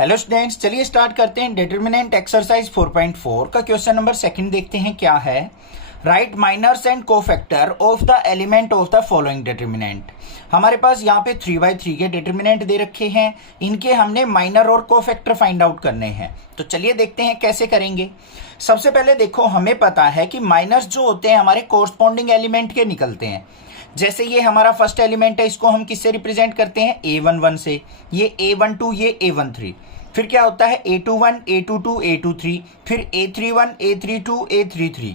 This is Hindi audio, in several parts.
हेलो स्टूडेंट्स, चलिए स्टार्ट करते हैं। डिटरमिनेंट एक्सरसाइज 4.4 का क्वेश्चन नंबर सेकंड देखते हैं क्या है। Right minors and cofactor of the element of the following determinant. हमारे पास यहाँ पे 3/3 के डिटरमिनेंट दे रखे हैं, इनके हमने माइनर और कोफैक्टर फाइंड आउट करने हैं। तो चलिए देखते हैं कैसे करेंगे। सबसे पहले देखो, हमें पता है कि माइनर्स जो होते हैं हमारे कोरस्पॉन्डिंग एलिमेंट के निकलते हैं। जैसे ये हमारा फर्स्ट एलिमेंट है, इसको हम किससे रिप्रेजेंट करते हैं? A11 से। ये A12, ये A13। फिर क्या होता है? A21, A22, A23, फिर A31, A32, A33।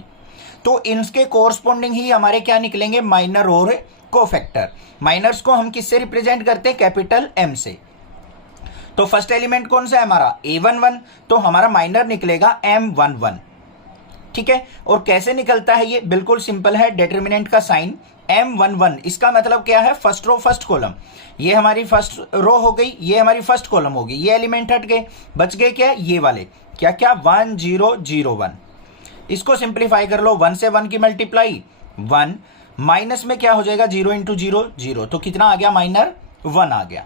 तो इनके कोरस्पॉन्डिंग ही हमारे क्या निकलेंगे? माइनर और कोफैक्टर। माइनर्स को हम किससे रिप्रेजेंट करते हैं? कैपिटल M से। तो फर्स्ट एलिमेंट कौन सा है हमारा? A11, तो हमारा माइनर निकलेगा M11। ठीक है। और कैसे निकलता है ये? बिल्कुल सिंपल है। डिटरमिनेंट का साइन M11, इसका मतलब क्या है? First row first column. ये हमारी फर्स्ट रो हो गई, ये हमारी फर्स्ट कॉलम होगी। ये एलिमेंट हट गए, बच गए क्या? ये वाले। क्या क्या? 1 0 0 1। इसको सिंप्लीफाई कर लो। 1 से 1 की मल्टीप्लाई 1, माइनस में क्या हो जाएगा? 0 × 0 0। तो कितना आ गया? माइनर 1 आ गया।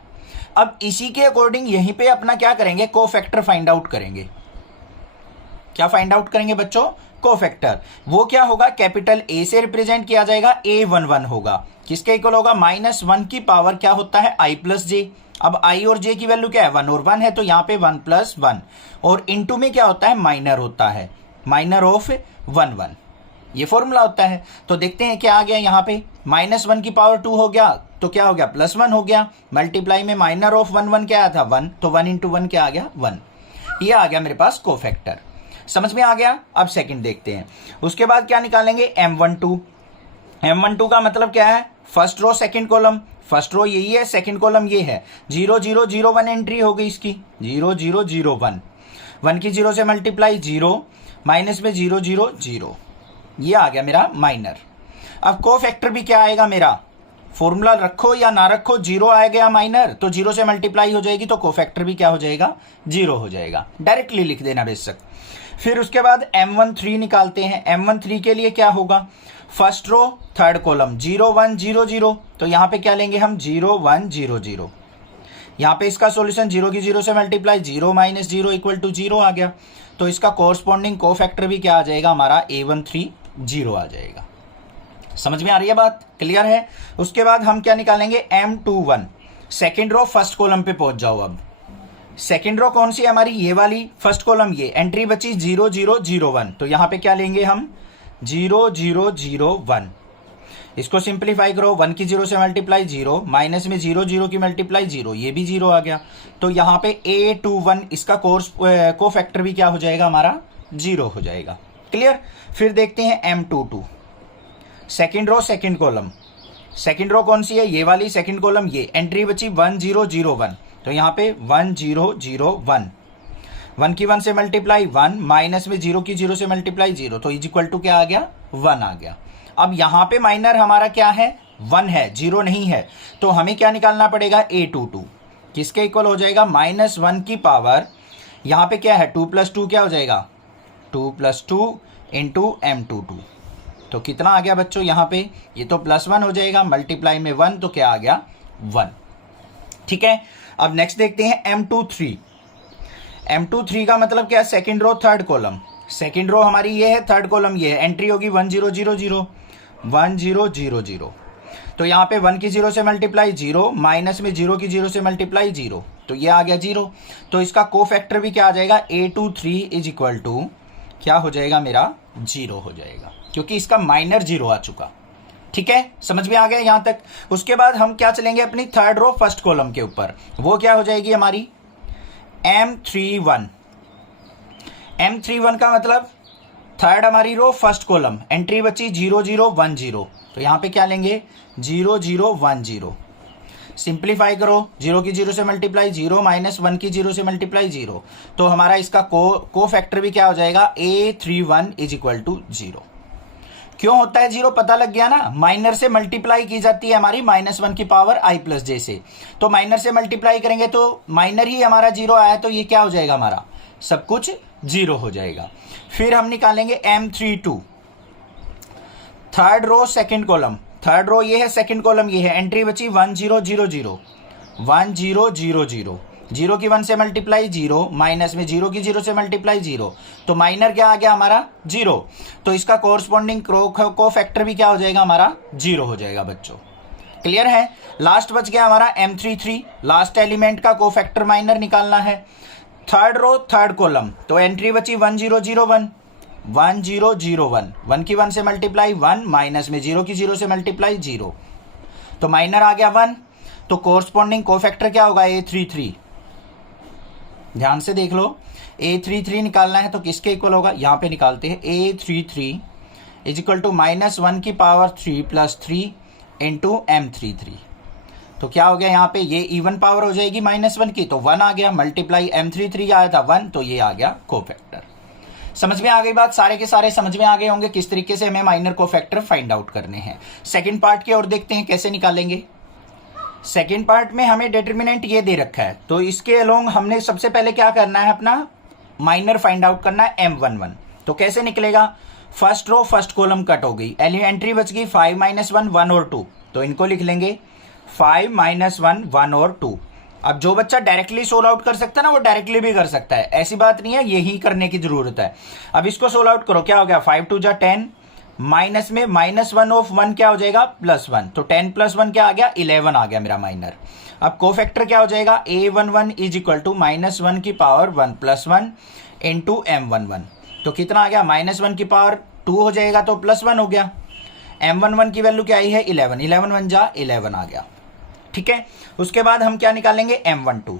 अब इसी के अकॉर्डिंग यहीं पे अपना क्या करेंगे? कोफैक्टर फाइंड आउट करेंगे। क्या फाइंड आउट करेंगे बच्चों? कोफैक्टर। वो क्या होगा? कैपिटल A से रिप्रेजेंट किया जाएगा। A11 होगा। किसके इक्वल होगा? -1 की पावर क्या होता है? I + j। अब I और j की वैल्यू क्या है? 1 और 1 है, तो यहाँ पे 1 + 1। और इनटू में क्या होता है? माइनर होता है, माइनर ऑफ 1 1। ये फॉर्मूला होता है। तो देखते हैं क्या आ गया यहाँ पे। -1 की पावर 2 हो गया, तो क्या हो गया? +1 हो गया। मल्टीप्लाई में माइनर ऑफ 1 1 क्या आया था? 1, तो 1 × 1 क्या आ गया? 1। ये आ गया मेरे पास कोफैक्टर। समझ में आ गया? अब सेकंड देखते हैं। उसके बाद क्या निकालेंगे? M12। M12 का मतलब क्या है? First row second column. First row यही है, सेकंड कॉलम ये है। 0 0 0 1 एंट्री हो गई इसकी। 0 0 0 1। 1 की 0 से मल्टीप्लाई 0, माइनस में 0 0 0। ये आ गया मेरा माइनर। अब कोफैक्टर भी क्या आएगा मेरा? फॉर्मूला रखो या ना रखो, 0 आ गया माइनर, तो 0 से मल्टीप्लाई हो जाएगी, तो कोफैक्टर भी क्या हो जाएगा? 0 हो जाएगा। डायरेक्टली लिख देना बेशक। फिर उसके बाद M13 निकालते हैं। M13 के लिए क्या होगा? First row third column. 0 1 0 0। तो यहाँ पे क्या लेंगे हम? 0 1 0 0। यहाँ पे इसका सॉल्यूशन 0 की 0 से मल्टीप्लाई 0 - 0 = 0 आ गया। तो इसका कोरस्पॉन्डिंग कोफैक्टर भी क्या आ जाएगा हमारा? A13 0 आ जाएगा। समझ में आ रही है बात? क्लियर है? उसके बाद हम क्या निकालेंगे? M21। Second row first column पे पहुंच जाओ। अब सेकेंड रो कौन सी है हमारी? ये वाली। फर्स्ट कॉलम ये। एंट्री बची 0 0 0 1। तो यहां पे क्या लेंगे हम? 0 0 0 1। इसको सिंप्लीफाई करो। 1 की 0 से मल्टीप्लाई 0, माइनस में 0 0 की मल्टीप्लाई 0, ये भी 0 आ गया। तो यहां पे A21 इसका कोफैक्टर भी क्या हो जाएगा हमारा? 0 हो जाएगा। क्लियर? फिर देखते हैं M22। Second row second column. Second row कौन सी है? ये वाली। सेकेंड कॉलम ये। एंट्री बची 1 0 0 1। तो यहाँ पे 1 0 0 1। 1 की 1 से मल्टीप्लाई 1, माइनस में 0 की 0 से मल्टीप्लाई 0, तो इक्वल टू क्या आ गया? 1 आ गया। अब यहाँ पे माइनर हमारा क्या है? 1 है, 0 नहीं है। तो हमें क्या निकालना पड़ेगा? A22। किसके इक्वल हो जाएगा? -1 की पावर, यहाँ पे क्या है? 2 + 2 क्या हो जाएगा? 2 + 2 × M22। तो कितना आ गया बच्चों यहाँ पे? ये तो +1 हो जाएगा, मल्टीप्लाई में 1, तो क्या आ गया? 1। ठीक है। अब नेक्स्ट देखते हैं M23। M23 का मतलब क्या है? Second row third column. Second row हमारी ये है, थर्ड कॉलम ये है। एंट्री होगी 1 0 0 0 1 0 0 0। तो यहाँ पे 1 की 0 से मल्टीप्लाई 0, माइनस में 0 की 0 से मल्टीप्लाई 0, तो ये आ गया 0। तो इसका कोफैक्टर भी क्या आ जाएगा? A23 = क्या हो जाएगा मेरा? 0 हो जाएगा, क्योंकि इसका माइनर 0 आ चुका। ठीक है, समझ में आ गया यहां तक? उसके बाद हम क्या चलेंगे? अपनी थर्ड रो फर्स्ट कॉलम के ऊपर। वो क्या हो जाएगी हमारी? M31। M31 का मतलब थर्ड हमारी रो फर्स्ट कॉलम। एंट्री बची 0 0 1 0। तो यहां पे क्या लेंगे? 0 0 1 0। सिंप्लीफाई करो। 0 की 0 से मल्टीप्लाई 0, माइनस 1 की 0 से मल्टीप्लाई 0। तो हमारा इसका कोफैक्टर भी क्या हो जाएगा? A31 = 0। क्यों होता है 0? पता लग गया ना? माइनर से मल्टीप्लाई की जाती है हमारी -1 की पावर I + j से। तो माइनर से मल्टीप्लाई करेंगे तो माइनर ही हमारा 0 आया, तो ये क्या हो जाएगा हमारा? सब कुछ 0 हो जाएगा। फिर हम निकालेंगे M32। Third row second column. Third row ये है, सेकंड कॉलम ये है। एंट्री बची 1 0 0 0 1 0 0 0। जीरो की 1 से मल्टीप्लाई 0, माइनस में जीरो की 0 से मल्टीप्लाई 0, तो माइनर क्या आ गया हमारा 0। तो इसका कोरस्पॉन्डिंग को फैक्टर भी क्या हो जाएगा हमारा 0 हो जाएगा बच्चों। क्लियर है। लास्ट बच गया हमारा M33, लास्ट एलिमेंट का कोफैक्टर माइनर निकालना है। थर्ड रो थर्ड कॉलम, तो एंट्री बची 1001, 1001, 1 की 1 से मल्टीप्लाई 1, माइनस में 0 की 0 से मल्टीप्लाई 0, तो माइनर आ गया 1। तो कोरस्पॉन्डिंग कोफैक्टर क्या होगा A33, ध्यान से देख लो, A33 निकालना है तो किसके इक्वल होगा, यहां पे निकालते हैं। A33 इज इक्वल टू -1 की पावर 3 प्लस 3 इंटू M33, तो क्या हो गया यहाँ पे, ये इवन पावर हो जाएगी -1 की, तो 1 आ गया, मल्टीप्लाई M33 आया था 1, तो ये आ गया कोफैक्टर। समझ में आ गई बात, सारे के सारे समझ में आ गए होंगे किस तरीके से हमें माइनर कोफैक्टर फाइंड आउट करने हैं। सेकंड पार्ट की ओर देखते हैं कैसे निकालेंगे। सेकंड पार्ट में हमें डिटर्मिनेंट ये दे रखा है, तो इसके अलोंग हमने सबसे पहले क्या करना है, अपना माइनर फाइंड आउट करना है M11। तो कैसे निकलेगा, first row first column cut हो गई, एंट्री बच गई 5 - 1, 1 और 2, तो इनको लिख लेंगे 5 - 1, 1 और 2। अब जो बच्चा डायरेक्टली सोल्व आउट कर सकता है ना, वो डायरेक्टली भी कर सकता है, ऐसी बात नहीं है, यही करने की जरूरत है। अब इसको सोल्व आउट करो, क्या हो गया 5 × 2 = 10, माइनस में -1 ऑफ 1 क्या हो जाएगा +1, तो 10 + 1 क्या आ गया 11 आ गया मेरा माइनर। अब कोफैक्टर क्या हो जाएगा, A11 इज इक्वल टू -1 की पावर 1 + 1 इंटू M11, तो कितना आ गया, -1 की पावर 2 हो जाएगा, तो +1 हो गया। M11 की वैल्यू क्या आई है 11, 11 1 जा 11 आ गया, ठीक है। उसके बाद हम क्या निकालेंगे M12।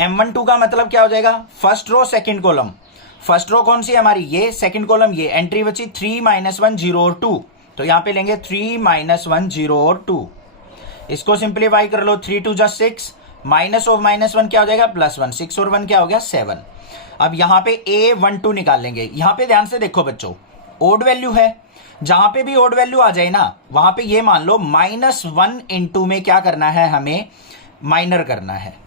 M12 का मतलब क्या हो जाएगा, first row second column, first row कौन सी है हमारी, ये सेकंड कॉलम, ये एंट्री बची 3 - 1 0 और 2, तो यहां पे लेंगे 3 - 1 0 और 2, इसको सिंप्लीफाई कर लो, 3 × 2 = 6, माइनस ऑफ -1 क्या हो जाएगा +1, 6 और 1 क्या हो गया 7। अब यहां पे A12 निकाल लेंगे। यहां पे ध्यान से देखो बच्चों, ओड वैल्यू है, जहां पे भी ओड वैल्यू आ जाए ना, वहां पे ये मान लो -1 इंटू में क्या करना है, हमें माइनर करना है।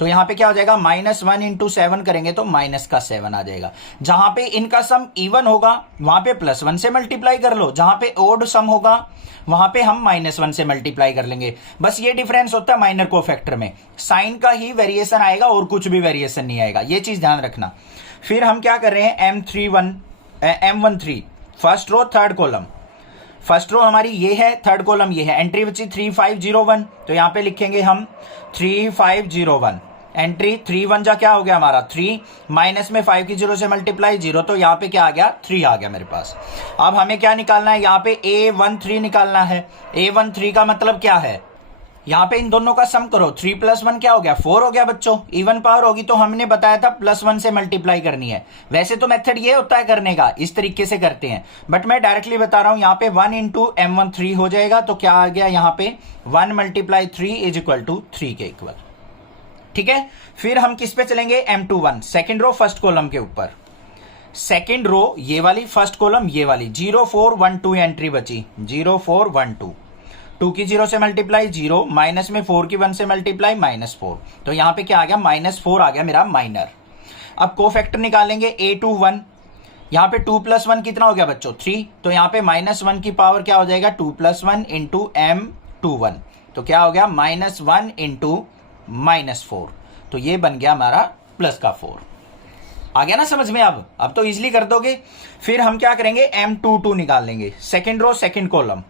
तो यहां पे क्या हो जाएगा, -1 इंटू 7 करेंगे तो -7 आ जाएगा। जहां पे इनका सम इवन होगा वहां पे +1 से मल्टीप्लाई कर लो, जहां पे ओड सम होगा वहां पे हम -1 से मल्टीप्लाई कर लेंगे। बस ये डिफरेंस होता है माइनर कोफैक्टर में, साइन का ही वेरिएशन आएगा और कुछ भी वेरिएशन नहीं आएगा, ये चीज ध्यान रखना। फिर हम क्या कर रहे हैं, M13 first row third column, first row हमारी ये है, थर्ड कॉलम ये है, एंट्री बची 3501, तो यहां पे लिखेंगे हम 3501, एंट्री 3 1 जा क्या हो गया हमारा 3, माइनस में 5 की 0 से मल्टीप्लाई 0, तो यहां पे क्या आ गया 3 आ गया मेरे पास। अब हमें क्या निकालना है, यहां पे A13 निकालना है। A13 का मतलब क्या है, यहां पे इन दोनों का सम करो, 3 + 1 क्या हो गया 4 हो गया बच्चों, इवन पावर होगी तो हमने बताया था +1 से मल्टीप्लाई करनी है। वैसे तो मेथड ये होता है करने का, इस तरीके से करते हैं, बट मैं डायरेक्टली बता रहा हूं, यहां पे 1 इंटू M13 हो जाएगा, तो क्या आ गया यहां पे 1 × 3 इज इक्वल टू 3 के इक्वल, ठीक है। फिर हम किस पे चलेंगे, M21 second row first column के ऊपर, सेकेंड रो ये वाली, फर्स्ट कॉलम ये वाली, 0 4 1 2 एंट्री बची 0 4 1 2, 2 की 0 से मल्टीप्लाई 0, माइनस में 4 की 1 से मल्टीप्लाई -4, तो यहां पे क्या आ गया -4 आ गया मेरा माइनर। अब कोफैक्टर निकालेंगे A21, यहां पे 2 + 1 कितना हो गया बच्चों 3, तो यहां पे -1 की पावर क्या हो जाएगा 2 + 1 इंटू M21, तो क्या हो गया -1 इंटू -4, तो ये बन गया हमारा प्लस का 4। आ गया ना समझ में, अब तो इजिली कर दोगे। फिर हम क्या करेंगे, M22 निकाल लेंगे, second row second column,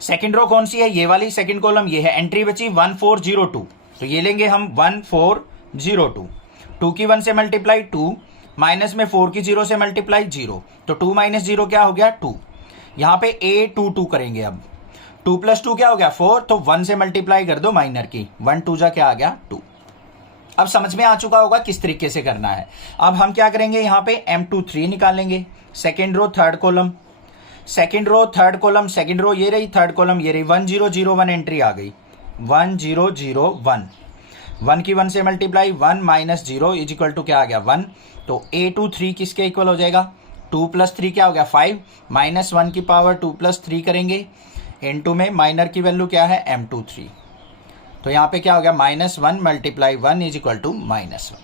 second row कौन सी है, ये वाली, सेकेंड कॉलम ये है, एंट्री बची 1402, तो ये लेंगे हम 1402, 2 की 1 से मल्टीप्लाई 2, माइनस में 4 की 0 से मल्टीप्लाई 0, तो 2 - 0 क्या हो गया 2, यहां पे A22 करेंगे। अब 2 + 2 क्या हो गया 4, तो 1 से मल्टीप्लाई कर दो माइनर की, 1 2 जा क्या आ गया 2। अब समझ में आ चुका होगा किस तरीके से करना है। अब हम क्या करेंगे, यहां पे M23 निकालेंगे, second row third column, second row third column, second row ये रही, थर्ड कॉलम ये रही, 1001 एंट्री आ गई, 1001, 1 की 1 से मल्टीप्लाई 1 - 0 इज इक्वल टू क्या आ गया 1, तो A23 किसके इक्वल हो जाएगा, 2 + 3 क्या हो गया 5, -1 की पावर 2 + 3 करेंगे, इनटू में माइनर की वैल्यू क्या है M23, तो यहां पे क्या हो गया -1 × 1 इज इक्वल टू -1,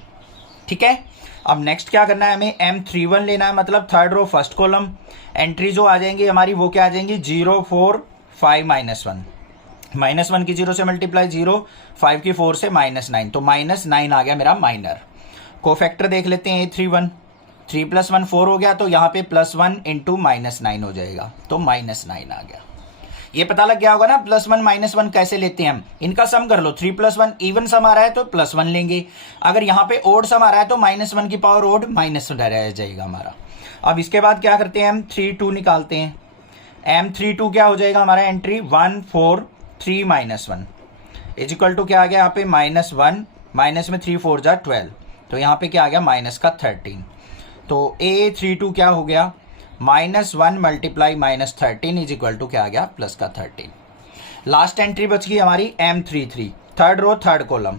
ठीक है। अब नेक्स्ट क्या करना है, हमें M31 लेना है, मतलब third row first column, entry जो आ जाएंगी हमारी वो क्या आ जाएंगी 0 4 5 - 1, -1 की 0 से मल्टीप्लाई 0, 5 की 4 से -9, तो -9 आ गया मेरा माइनर। कोफैक्टर देख लेते हैं A31, 3 + 1 4 हो गया, तो यहाँ पे +1 इंटू -9 हो जाएगा, तो -9 आ गया। ये पता लग गया होगा ना +1 -1 कैसे लेते हैं हम, इनका सम कर लो। 3 + 1 इवन सम आ रहा है तो +1 लेंगे, अगर यहाँ पे ओड सम आ रहा है तो -1 की पावर ओड -1 रह जाएगा हमारा। अब इसके बाद क्या करते हैं हम, 3 2 निकालते हैं। M32 क्या हो जाएगा हमारा एंट्री, 1 4 3 -1 इज इक्वल टू क्या आ गया यहाँ पे -1, माइनस में 3 4 जा 12, तो यहाँ पे क्या आ गया माइनस का 13। तो A32 क्या हो गया, -1 मल्टीप्लाई -13 इज इक्वल टू क्या आ गया प्लस का 13। लास्ट एंट्री बच गई हमारी M33, third row third column.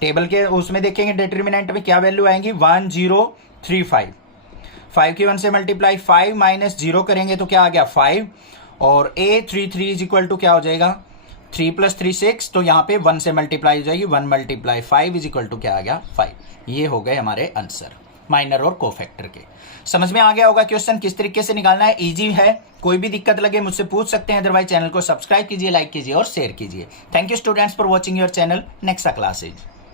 Table के उसमें देखेंगे डिटर्मिनेंट में क्या वैल्यू आएंगी, 1035। 5 की 1 से मल्टीप्लाई 5 माइनस 0 करेंगे तो क्या आ गया 5, और A33 इज इक्वल टू क्या हो जाएगा 3 + 3 6, तो यहाँ पे 1 से मल्टीप्लाई हो जाएगी, 1 × 5 इज इक्वल टू क्या आ गया 5। ये हो गए हमारे आंसर माइनर और कोफैक्टर के। समझ में आ गया होगा क्वेश्चन किस तरीके से निकालना है, इजी है। कोई भी दिक्कत लगे मुझसे पूछ सकते हैं, अदरवाइज चैनल को सब्सक्राइब कीजिए, लाइक कीजिए और शेयर कीजिए। Thank you students for watching your channel. Next classes.